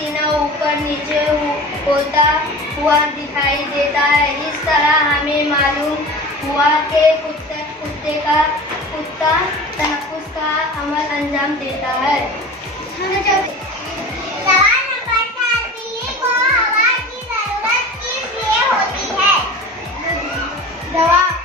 पसीना ऊपर नीचे होता हुआ दिखाई देता है। इस तरह हमें मालूम हुआ कि कुत्ता तनफ्फुस का अमल अंजाम देता है। सवाल नंबर 4, बिल्ली को हवा की जरूरत किस लिए होती है? जवाब